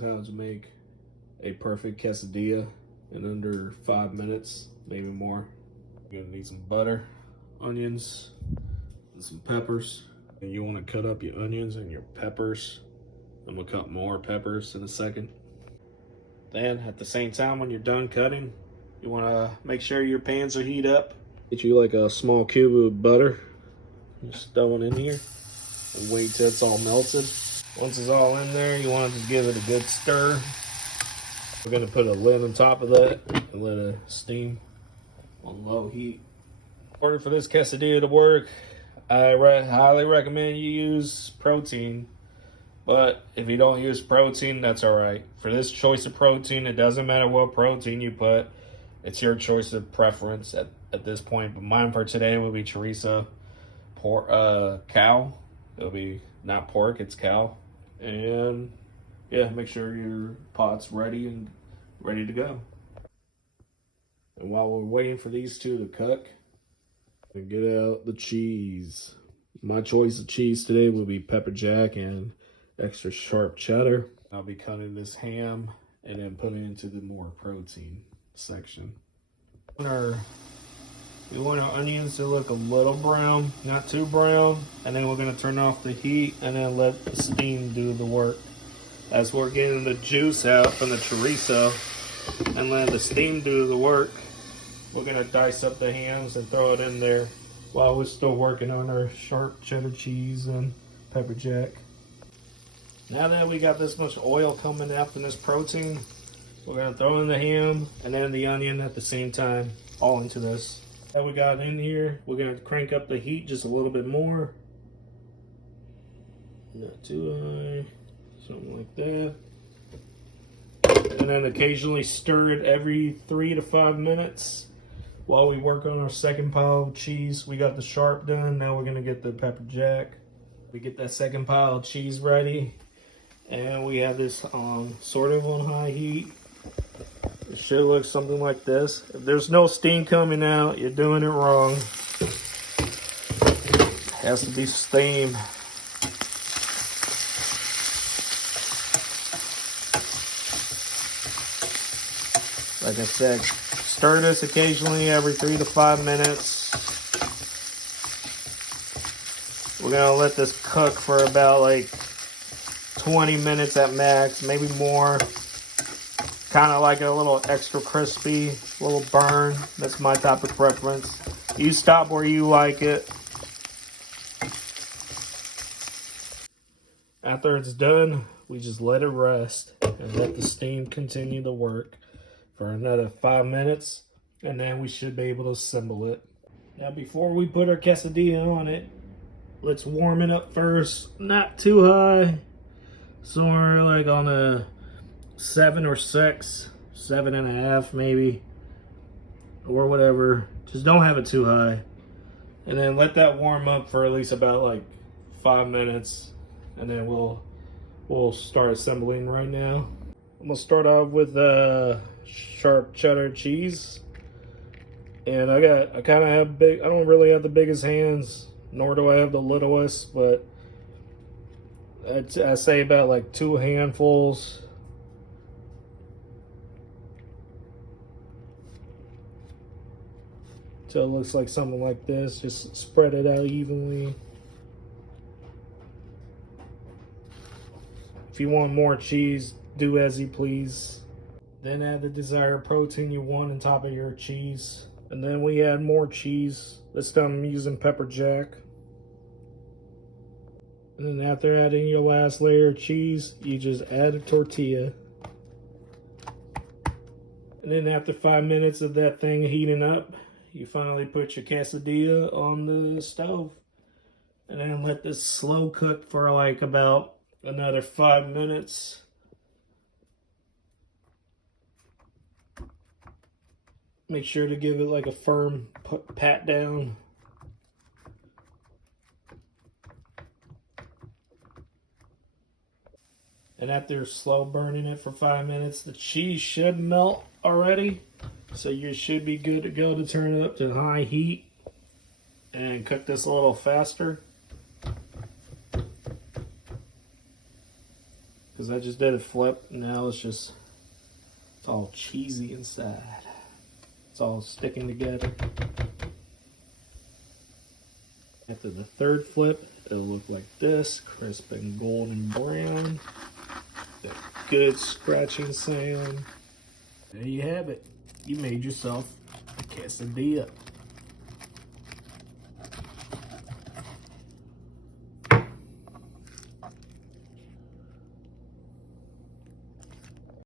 How to make a perfect quesadilla in under 5 minutes, maybe more. You're gonna need some butter, onions, and some peppers. And you want to cut up your onions and your peppers. I'm gonna cut more peppers in a second. Then at the same time, when you're done cutting, you want to make sure your pans are heat up. Get you like a small cube of butter. Just throw it in here and wait till it's all melted. Once it's all in there, you want to just give it a good stir. We're gonna put a lid on top of that and let it steam on low heat. In order for this quesadilla to work, I highly recommend you use protein. But if you don't use protein, that's all right. For this choice of protein, it doesn't matter what protein you put. It's your choice of preference at this point. But mine for today will be chorizo, cow. It'll be not pork, it's cow. And yeah, make sure your pot's ready and ready to go. And while we're waiting for these two to cook, we get out the cheese. My choice of cheese today will be pepper jack and extra sharp cheddar. I'll be cutting this ham and then putting it into the more protein section. We want our onions to look a little brown, not too brown, and then we're gonna turn off the heat and then let the steam do the work. As we're getting the juice out from the chorizo and letting the steam do the work, we're gonna dice up the hams and throw it in there while we're still working on our sharp cheddar cheese and pepper jack. Now that we got this much oil coming out from this protein, we're gonna throw in the ham and then the onion at the same time, all into this. That we got in here, we're gonna crank up the heat just a little bit more. Not too high, something like that. And then occasionally stir it every 3 to 5 minutes while we work on our second pile of cheese. We got the sharp done, now we're gonna get the pepper jack. We get that second pile of cheese ready. And we have this sort of on high heat. It should look something like this. If there's no steam coming out, you're doing it wrong. It has to be steam. Like I said, stir this occasionally every 3 to 5 minutes. We're gonna let this cook for about like 20 minutes at max, maybe more. Kind of like a little extra crispy, a little burn. That's my type of preference. You stop where you like it. After it's done, we just let it rest and let the steam continue to work for another 5 minutes, and then we should be able to assemble it. Now before we put our quesadilla on it, let's warm it up first. Not too high. Somewhere like on a 7 or 6, 7.5 maybe, or whatever. Just don't have it too high. And then let that warm up for at least about like 5 minutes, and then we'll start assembling right now. I'm gonna start off with sharp cheddar cheese, and I kind of have I don't really have the biggest hands, nor do I have the littlest, but I say about like 2 handfuls. So it looks like something like this. Just spread it out evenly. If you want more cheese, do as you please. Then add the desired protein you want on top of your cheese. And then we add more cheese. This time I'm using pepper jack. And then after adding your last layer of cheese, you just add a tortilla. And then after 5 minutes of that thing heating up, you finally put your quesadilla on the stove. And then let this slow cook for like about another 5 minutes. Make sure to give it like a firm pat down. And after slow burning it for 5 minutes, the cheese should melt already. So you should be good to go to turn it up to high heat and cook this a little faster. Because because I just did a flip. Now it's all cheesy inside. It's all sticking together. After the third flip, it'll look like this, crisp and golden brown. That good scratching sound. There you have it. You made yourself a quesadilla.